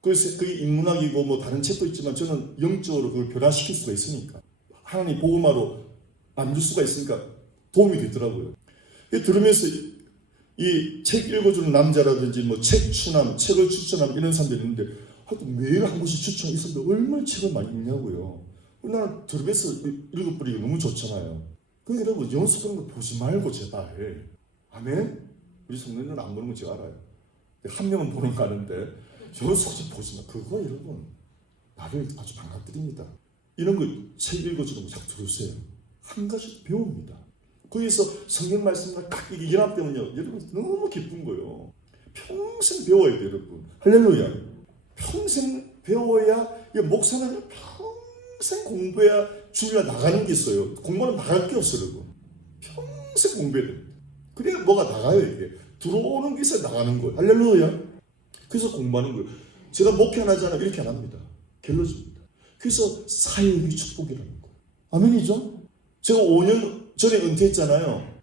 그래서 그게 인문학이고 뭐 다른 책도 있지만 저는 영적으로 그걸 변화시킬 수가 있으니까. 하나님 복음화로 만들 수가 있으니까 도움이 되더라고요. 들으면서 이 책 읽어주는 남자라든지 뭐 책 추남, 책을 추천하는 이런 사람들이 있는데 하여튼 매일 한 권씩 추천이 있었는데 얼마나 책을 많이 읽냐고요. 나는 들으면서 읽어버리기 너무 좋잖아요. 그러니까 여러분 연습하는 거 보지 말고 제발. 아멘? 우리 성도님은 안 보는 건 제가 알아요. 한 명은 보는 거 아는데 연습하지 보지 마. 그거 여러분 나를 아주 반갑드립니다. 이런 거 책 읽어주는 거 자꾸 들으세요. 한 가지 배웁니다. 거기서 성경 말씀과 딱 이게 연합되면요. 여러분 너무 기쁜 거예요. 평생 배워야 돼요, 여러분. 할렐루야. 평생 배워야 목사는 평생 공부해야 주일날 나가는 게 있어요. 공부는 나갈 게 없어요, 여러분. 평생 공부해야 돼요. 그래야 뭐가 나가요, 이게. 들어오는 게 있어야 나가는 거예요. 할렐루야. 그래서 공부하는 거예요. 제가 목회 안 하잖아요. 이렇게 안 합니다. 길러줍니다. 그래서 사역이 축복이라는 거예요. 아멘이죠? 제가 5년 전에 은퇴했잖아요.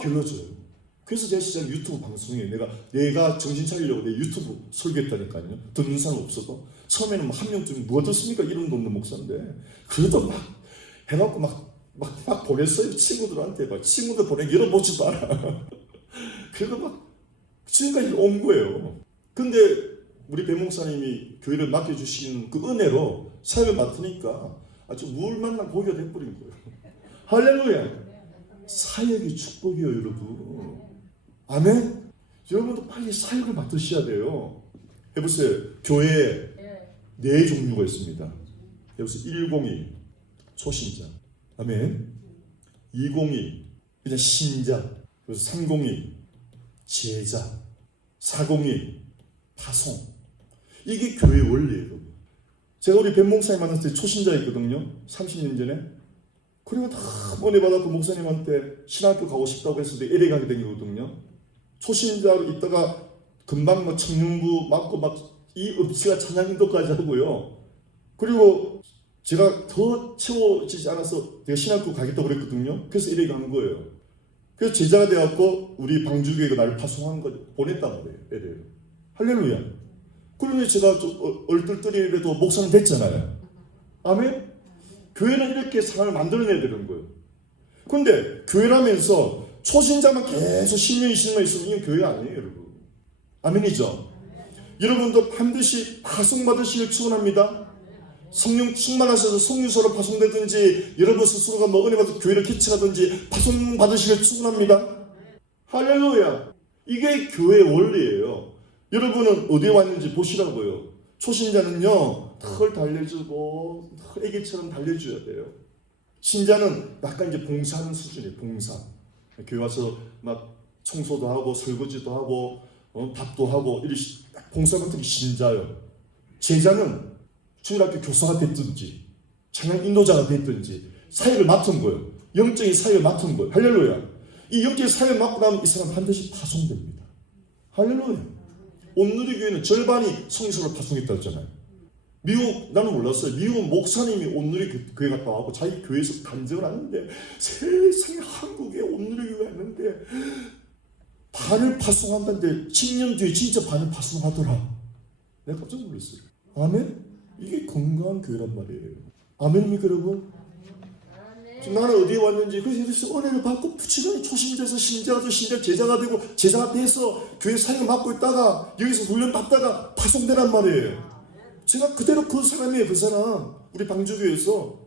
길러줘요. 그래서 제가 시작 유튜브 방송에 내가 정신 차리려고 내 유튜브 설계했다니까요. 듣는 사람 없어도. 처음에는 한 명쯤 누가 듣습니까? 이름도 없는 목사인데. 그래도 막 해갖고 막 보냈어요. 친구들한테. 막 친구들 보내 열어보지도 않아. 그래도 막 지금까지 온 거예요. 근데 우리 배 목사님이 교회를 맡겨주신 그 은혜로 사역을 맡으니까 아주 물 만난 고기가 돼버린 거예요. 할렐루야. 사역이 축복이에요, 여러분. 아멘. 여러분도 빨리 사역을 맡으셔야 돼요. 해보세요. 교회에 4종류가 있습니다. 해보세요. 102 초신자. 아멘. 202 그냥 신자. 그래서 302 제자. 402 파송. 이게 교회 원리예요, 여러분. 제가 우리 Ben 목사님 만났을 때 초신자였거든요. 30년 전에. 그리고 다 은혜 받았고 목사님한테 신학교 가고 싶다고 했을 때 LA 가게 된 거거든요. 초신자로 있다가 금방 뭐 청년부 맞고 막 이 업체가 찬양인도까지 하고요. 그리고 제가 더 채워지지 않아서 제가 신학교 가겠다고 그랬거든요. 그래서 LA 간 거예요. 그래서 제자가 돼갖고 우리 방주교회가 나를 파송한 거 보냈단 말이에요. LA. 할렐루야. 그러면 제가 얼떨떨이라도 목사님 됐잖아요. 아멘? 교회는 이렇게 사람을 만들어내야 되는 거예요. 그런데 교회라면서 초신자만 계속 10년, 20년 있으면 이건 교회 아니에요, 여러분. 아멘이죠? 여러분도 반드시 파송받으시길 축원합니다. 성령 충만하셔서 성유서로 파송되든지 여러분 스스로가 뭐 은혜 받아서 교회를 개척하든지 파송받으시길 축원합니다. 할렐루야. 이게 교회의 원리예요. 여러분은 어디에 왔는지 보시라고요. 초신자는요, 털 달래주고 애기처럼 달래줘야 돼요. 신자는 약간 이제 봉사하는 수준이에요. 봉사. 교회 와서 막 청소도 하고 설거지도 하고 밥도 하고 이런 봉사 같은 게 신자요. 제자는 중학교 교사가 됐든지 찬양 인도자가 됐든지 사역을 맡은 거예요. 영적인 사역을 맡은 거예요. 할렐루야. 이 영적인 사역을 맡고 나면 이 사람 반드시 파송됩니다. 할렐루야. 온누리교회는 절반이 성서를 파송했다고 했잖아요. 미국, 나는 몰랐어요. 미국 목사님이 온누리 교회 갔다 와고 자기 교회에서 간증을 하는데 세상에 한국에 온누리 교회 했는데 반을 파송한다는데 10년 뒤에 진짜 반을 파송하더라. 내가 깜짝 놀랐어요. 아멘? 이게 건강한 교회란 말이에요. 아멘입니까 여러분? 나는 어디에 왔는지 그래서 은혜를 받고 부지런히 초심자에서 신자가 되고 신자 제자가 되고 제자가 돼서 교회 사역을 맡고 있다가 여기서 훈련 받다가 파송되란 말이에요. 제가 그대로 그 사람이에요. 그 사람 우리 방주교회에서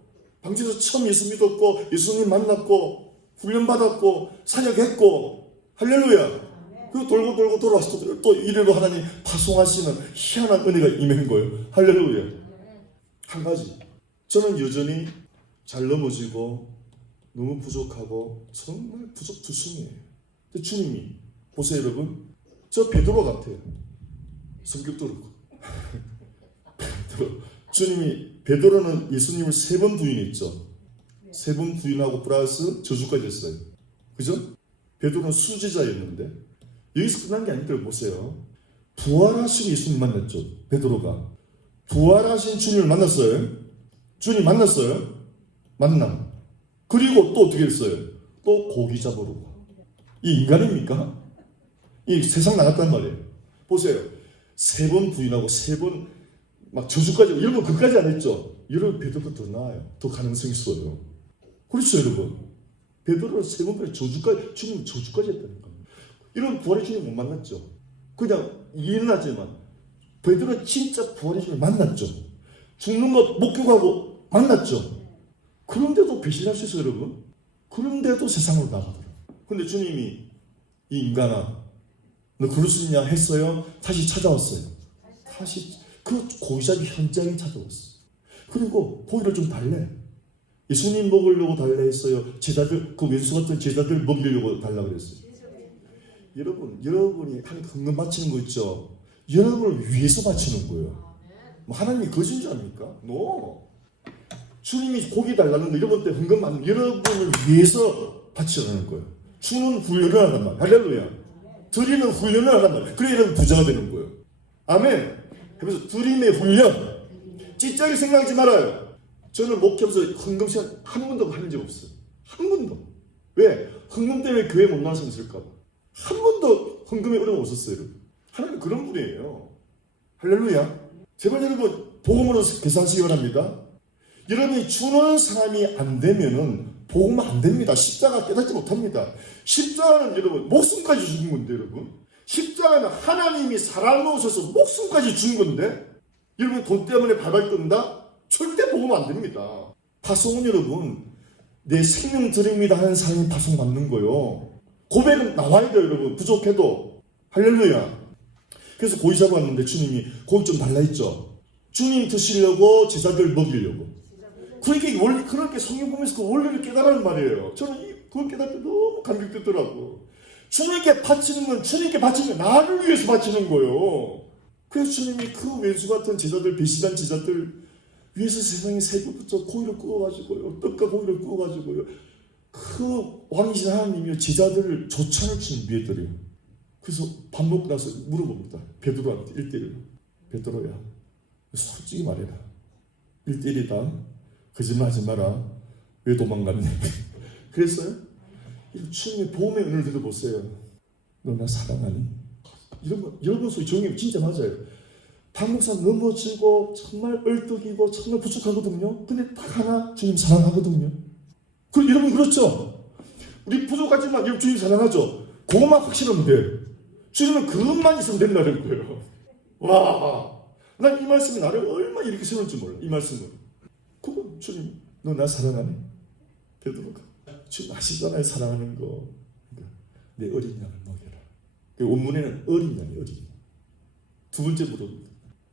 처음 예수 믿었고 예수님 만났고 훈련 받았고 사역했고 할렐루야. 그리고 돌고 돌아와서 또 이래로 하나님 파송하시는 희한한 은혜가 임한 거예요. 할렐루야. 한 가지 저는 여전히 잘 넘어지고 너무 부족하고 정말 부족투성이에요. 근데 주님이 보세요 여러분. 저 베드로 같아요. 성격도 그렇고 주님이 베드로는 예수님을 3번 부인했죠. 3번 부인하고 플러스 저주까지 했어요. 그죠? 베드로는 수지자였는데 여기서 끝난 게 아니더라고요. 보세요. 부활하신 예수님 만났죠. 베드로가 부활하신 주님을 만났어요. 주님 만났어요. 만남. 그리고 또 어떻게 했어요? 또 고기 잡으러 가. 이 인간입니까? 이 세상 나갔단 말이에요. 보세요. 3번 부인하고 3번 막 저주까지. 여러분 그까지 안 했죠? 여러분 베드로가 더 나아요. 더 가능성이 있어요. 그렇죠 여러분. 베드로는 3번 부인 저주까지, 주님 저주까지 했다는 겁니다. 이런 부활의 주님 못 만났죠. 그냥 이해는 하지만 베드로는 진짜 부활의 주님 만났죠. 죽는 것 목격하고 만났죠. 그런데도 배신할 수 있어요 여러분. 그런데도 세상으로 나가더라고요. 근데 주님이 이 인간아 너 그럴 수 있냐 했어요. 다시 찾아왔어요. 다시 그 고기잡이 현장에 찾아왔어요. 그리고 고기를 좀 달래. 예수님 먹으려고 달래 했어요. 제자들 그 왼수 같은 제자들 먹이려고 달라 그랬어요. 여러분이 하나님 헌금 바치는 거 있죠. 여러분을 위해서 바치는 거예요. 뭐 하나님이 거짓인 줄 압니까? No. 주님이 고기 달라는 거 여러분 때 헌금 받는 여러분을 위해서 바치라는 거예요. 주는 훈련을 하란 말. 할렐루야. 드리는 훈련을 하란 말. 그래 여러분 부자가 되는 거예요. 아멘. 그래서 드림의 훈련. 찌짜리 생각하지 말아요. 저는 목회하면서 헌금 시간 한 번도 가는 적 없어요. 한 번도. 왜? 헌금 때문에 교회 못 나와서 있을까 봐. 한 번도 헌금에 어려움 없었어요. 하나님 그런 분이에요. 할렐루야. 제발 여러분 복음으로 계산하시기 바랍니다. 여러분이 주는 사람이 안 되면은 복음 안 됩니다. 십자가 깨닫지 못합니다. 십자가는 여러분 목숨까지 주는 건데 여러분. 십자가는 하나님이 사랑으로 오셔서 목숨까지 준 건데 여러분 돈 때문에 발발 끈다? 절대 복음 안 됩니다. 파송은 여러분 내 생명 드립니다 하는 사람이 파송 받는 거요. 고백은 나와야 돼요 여러분. 부족해도. 할렐루야. 그래서 고기 잡았는데 주님이 고기 좀 달라 했죠. 주님 드시려고 제자들 먹이려고. 그렇게 성경 보면서 그 원리를 깨달으란 말이에요. 저는 그걸 깨달을 때 너무 감격되더라고. 주님께 바치는 건 주님께 바치는 건 나를 위해서 바치는 거예요. 그래서 주님이 그 왼수 같은 제자들, 배신한 제자들 위해서 세상에 새벽부터 고기를 구워가지고요. 떡과 고기를 구워가지고요. 그 왕이신 하나님이 제자들을 조찬을 준비해드려요. 그래서 밥 먹고 나서 물어봅니다. 베드로한테 1대1로. 베드로야, 솔직히 말해라. 1대1이다. 거짓말하지 마라. 왜 도망갔니? 그랬어요? 주님의 보험의 은혜를 들어보세요. 너 나 사랑하니? 이런 거 여러분 소리 정이 진짜 맞아요. 박목사 넘어지고 정말 얼떡이고 정말 부족하거든요. 근데 딱 하나 주님 사랑하거든요. 여러분 그렇죠? 우리 부족하지만 여러분 주님 사랑하죠? 그것만 확실하면 돼요. 주님은 그것만 있으면 된다는 거예요. 와, 난 이 말씀이 나를 얼마나 이렇게 세울지 몰라. 이 말씀은. 그거 주님, 너 나 사랑하니? 베드로가 주님 아시잖아요, 사랑하는 거. 내 어린 양을 먹여라. 그 원문에는 어린 양이 어린 양. 두 번째 물어봅니다.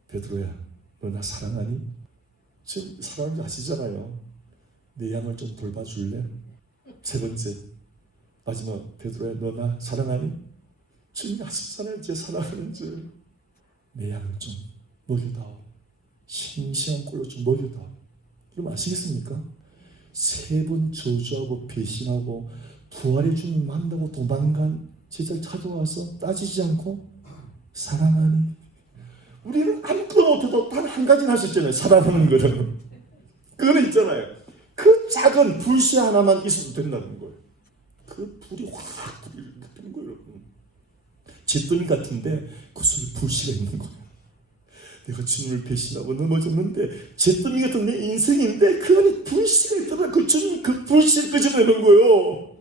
베드로야, 너 나 사랑하니? 지금 사랑하는 거 아시잖아요. 내 양을 좀 돌봐줄래? 세 번째, 마지막, 베드로야, 너 나 사랑하니? 주님이 아시잖아요. 제 사랑하는 줄. 내 양을 좀 먹여다오. 싱싱한 꼴로 좀 먹여다오. 그럼 아시겠습니까? 세 번 저주하고 배신하고 부활의 주님 만나고 도망간 제자를 찾아와서 따지지 않고 사랑하니? 우리는 아무것도 못해도 단 한 가지는 할 수 있잖아요. 사랑하는 거는. 그거는 있잖아요. 그 작은 불씨 하나만 있어도 된다는 거예요. 그 불이 확 붙는 거예요, 여러분. 잿더미 같은데 그 속에 불씨가 있는 거예요. 내가 주님을 배신하고 넘어졌는데 잿더미 같은 내 인생인데 그 안에 불씨가 있더라. 그 주님이 그 불씨를 끄집어내는 거예요.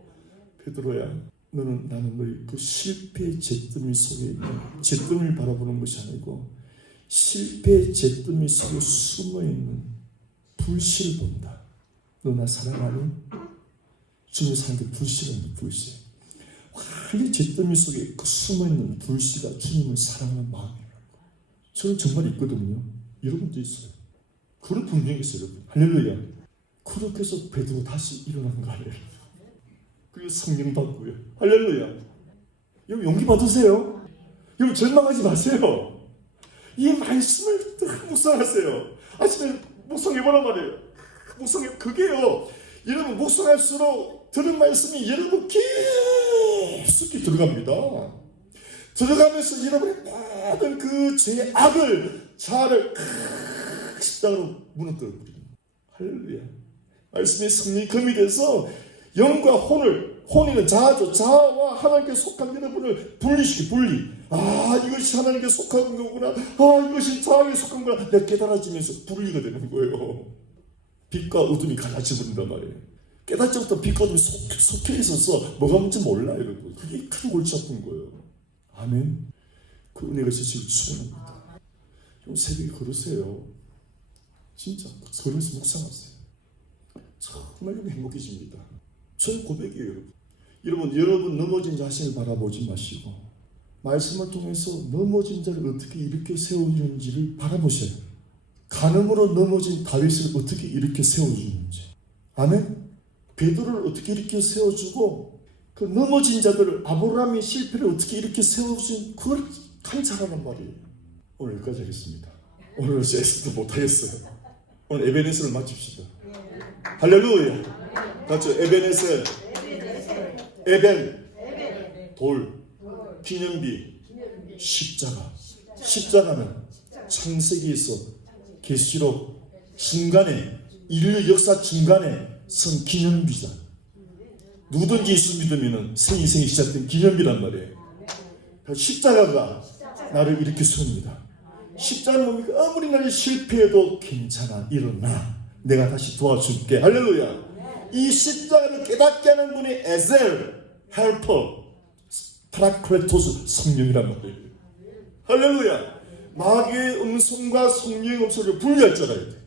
베드로야, 나는 너희 그 실패의 잿더미 속에 있는 잿더미를 바라보는 것이 아니고 실패의 잿더미 속에 숨어있는 불씨를 본다. 너 나 사랑하니? 주님이 사는 게 불씨가 있는 불씨. 완전히 잿더미 속에 그 숨어있는 불씨가 주님을 사랑하는 마음이에요. 저는 정말 있거든요. 여러분도 있어요. 그런 분명히 있어요, 여러분. 할렐루야. 그렇게 해서 베드로 다시 일어난 거 아니에요. 그리고 성령 받고요. 할렐루야. 여러분 용기 받으세요. 여러분 절망하지 마세요. 이 말씀을 묵상하세요. 아침에 묵상해보란 말이에요. 묵상해. 그게요. 여러분 묵상할수록 들은 말씀이 여러분 깊숙이 들어갑니다. 들어가면서 여러분의 모든 그 죄의 악을 자아를 십자가로 무너뜨려 버립니다. 할렐루야. 말씀의 성령이 검이 돼서 영과 혼이는 자아죠. 자아와 하나님께 속한 여러분을 분리. 이것이 하나님께 속한 거구나. 이것이 자아에 속한 거구나. 내가 깨달아지면서 분리가 되는 거예요. 빛과 어둠이 갈라져버린단 말이에요. 깨닫지부터 빛과 어둠이 속해 있어서 뭐가 뭔지 몰라요, 여러분. 그게 큰 골치 아픈 거예요. 아멘. 그 은혜가 있으시길 축원합니다. 좀 새벽에 걸으세요. 진짜 걸으면서 묵상하세요. 정말 행복해집니다. 저의 고백이에요. 여러분 넘어진 자신을 바라보지 마시고 말씀을 통해서 넘어진 자를 어떻게 일으켜 세워주는지를 바라보세요. 간음으로 넘어진 다윗을 어떻게 일으켜 세워주는지. 아멘. 베드로를 어떻게 일으켜 세워주고 그 넘어진 자들을 아브라함의 실패를 어떻게 일으켜 세워준 그걸 감찰하란 말이에요. 오늘 여기까지 하겠습니다. 오늘 에스도 못하겠어요. 오늘 에베네스를 마칩시다. 할렐루야. 같이 에베네셀. 에벤 돌 기념비 십자가. 십자가는 창세기에서 계시록 중간에 인류 역사 중간에 선 기념비자. 누구든지 예수 믿으면 새 인생이 시작된 기념비란 말이에요. 십자가가 나를 일으켜 세웁니다. 십자가는 뭡니까? 아무리 나를 실패해도 괜찮아. 일어나. 내가 다시 도와줄게. 할렐루야. 이 십자가를 깨닫게 하는 분이 에셀, 헬퍼, 파라클레토스 성령이란 말이에요. 할렐루야. 마귀의 음성과 성령의 음성을 분리할 줄 알아야 돼.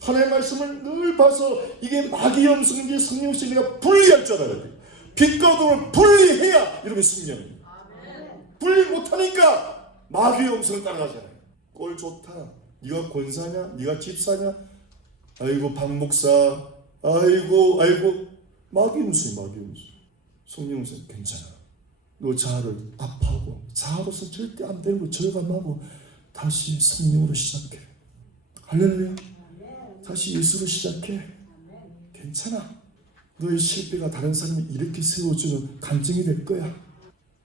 하나님의 말씀을 늘 봐서 이게 마귀의 음성인지 성령의 음성인지 내가 분리할 줄 알아야 돼. 빛과 어둠을 분리해야 이름이 승리합니다. 분리 못하니까 마귀의 음성을 따라가잖아요. 꼴 좋다. 네가 권사냐? 네가 집사냐? 아이고 박목사. 아이고 마귀의 음성. 성령의 음성 괜찮아. 너 자아를 아파하고 자아로서 절대 안 되는 거 절감하고 다시 성령으로 시작해. 할렐루야. 다시 예수로 시작해. 괜찮아. 너의 실패가 다른 사람을 일으켜 세워주는 간증이 될 거야.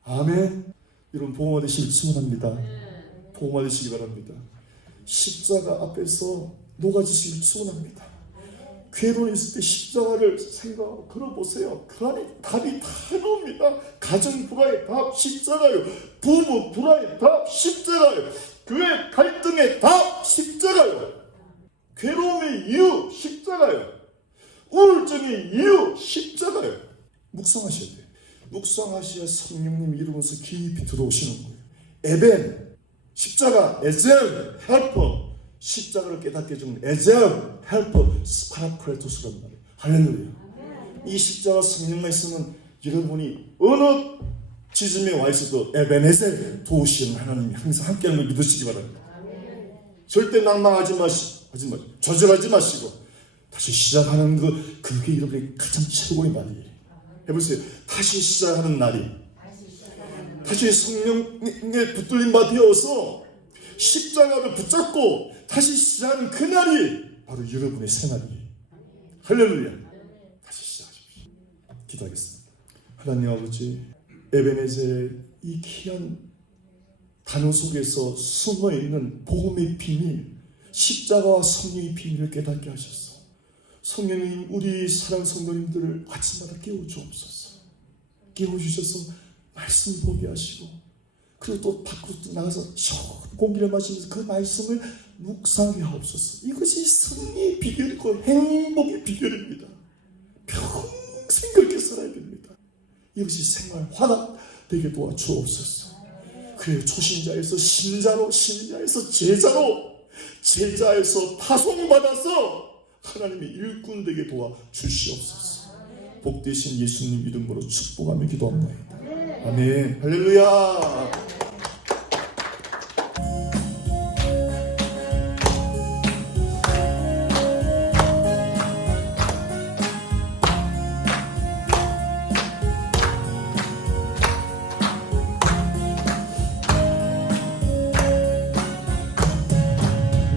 아멘. 여러분 복음 받으시길 축원합니다. 복음 받으시기 바랍니다. 십자가 앞에서 녹아지시길 축원합니다. 괴로움이 있을 때 십자가를 생각하고 걸어보세요. 그 안에 답이 다 나옵니다. 가정 불화의 답 십자가요. 부부 불화의 답 십자가요. 교회 갈등의 답 십자가요. 괴로움의 이유 십자가요. 우울증의 이유 십자가요. 묵상하셔야 돼요. 묵상하셔야 성령님 이루면서 깊이 들어오시는 거예요. 에벤 십자가, 에젤 헬퍼. 십자가를 깨닫게 해주는 에젤 헬퍼 파라클레토스란 말이에요. 할렐루야. 이 십자가 성령 말씀은 여러분이 어느 지즘에 와 있어도 에베네셀 도우시는 하나님이 항상 함께하는 걸 믿으시기 바랍니다. 절대 낭망하지 좌절하지 마시고 다시 시작하는 그게 여러분의 가장 최고의 날이에요. 해보세요. 다시 시작하는 날이, 다시 성령에 붙들린 바 되어서 십자가를 붙잡고 다시 시작하는 그 날이 바로 여러분의 생활이에요. 할렐루야. 다시 시작하십시오. 기도하겠습니다. 하나님 아버지, 에베네셀 이 귀한 단어 속에서 숨어있는 복음의 비밀, 십자가와 성령의 비밀을 깨닫게 하셨어. 성령님, 우리 사랑 성도님들을 아침마다 깨워주옵소서. 깨워주셔서 말씀 보게 하시고, 그리고 또 밖으로 또 나가서 시원한 공기를 마시면서 그 말씀을 묵상하게 하옵소서. 이것이 승리의 비결이고 행복의 비결입니다. 평생 그렇게 살아야 됩니다. 이것이 생활 화답 되게 도와주옵소서. 그래, 초신자에서 신자로, 신자에서 제자로, 제자에서 파송받아서 하나님의 일꾼 되게 도와주시옵소서. 복되신 예수님 이름으로 축복하며 기도합니다. 아멘. 할렐루야.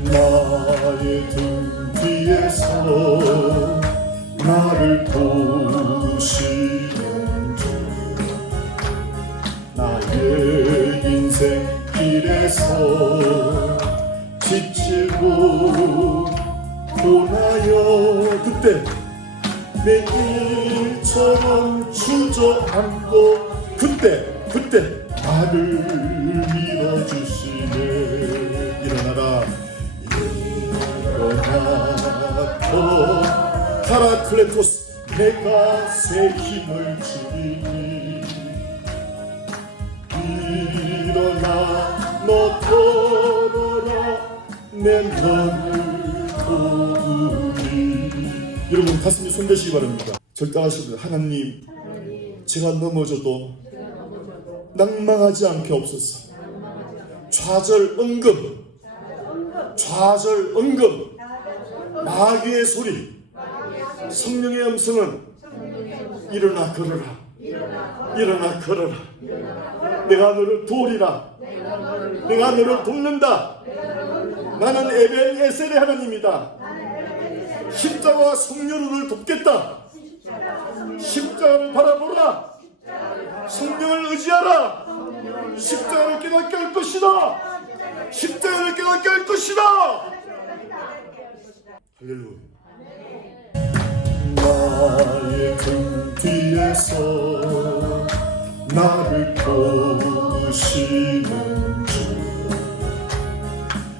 나의 등 뒤에서 나를 도우시는 주, 나의 인생 길에서 지치고 고나여 그때 내 일처럼 주저앉고 그때 나를 밀어주시네. 일어나라 파라클레토스, 내가 새 힘을 주리니 일어나 너 걸어라 내 너를 도우리. 여러분 가슴에 손대시기 바랍니다. 절단하시고, 하나님, 제가 넘어져도 낭망하지 않게 없소서. 좌절 은금 마귀의 소리, 성령의 음성은 일어나 걸어라, 일어나 걸어라, 내가 너를 도우리라, 내가 너를 돕는다. 나는 에벤에셀의 하나님이다. 십자가와 성령을 돕겠다. 십자가를 바라보라. 성령을 의지하라. 십자가를 깨닫게 할 것이다. 십자가를 깨닫게 할 것이다. 할렐루야. 나의 등 뒤에서 나를 도우시는 주,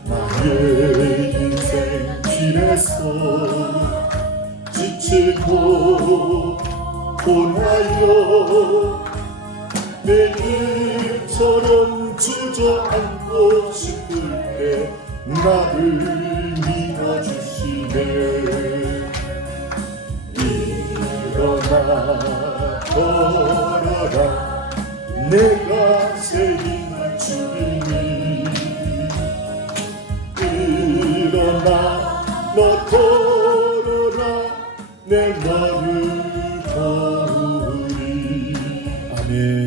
나의 인생 길에서 지치고 고나여 내 일처럼 주저앉고 싶을 때 나를 밀어주시네. 일어나 걸어라, 내가 새 힘을 주리니 일어나 너 걸어라, 내 너를 도우리. 아멘.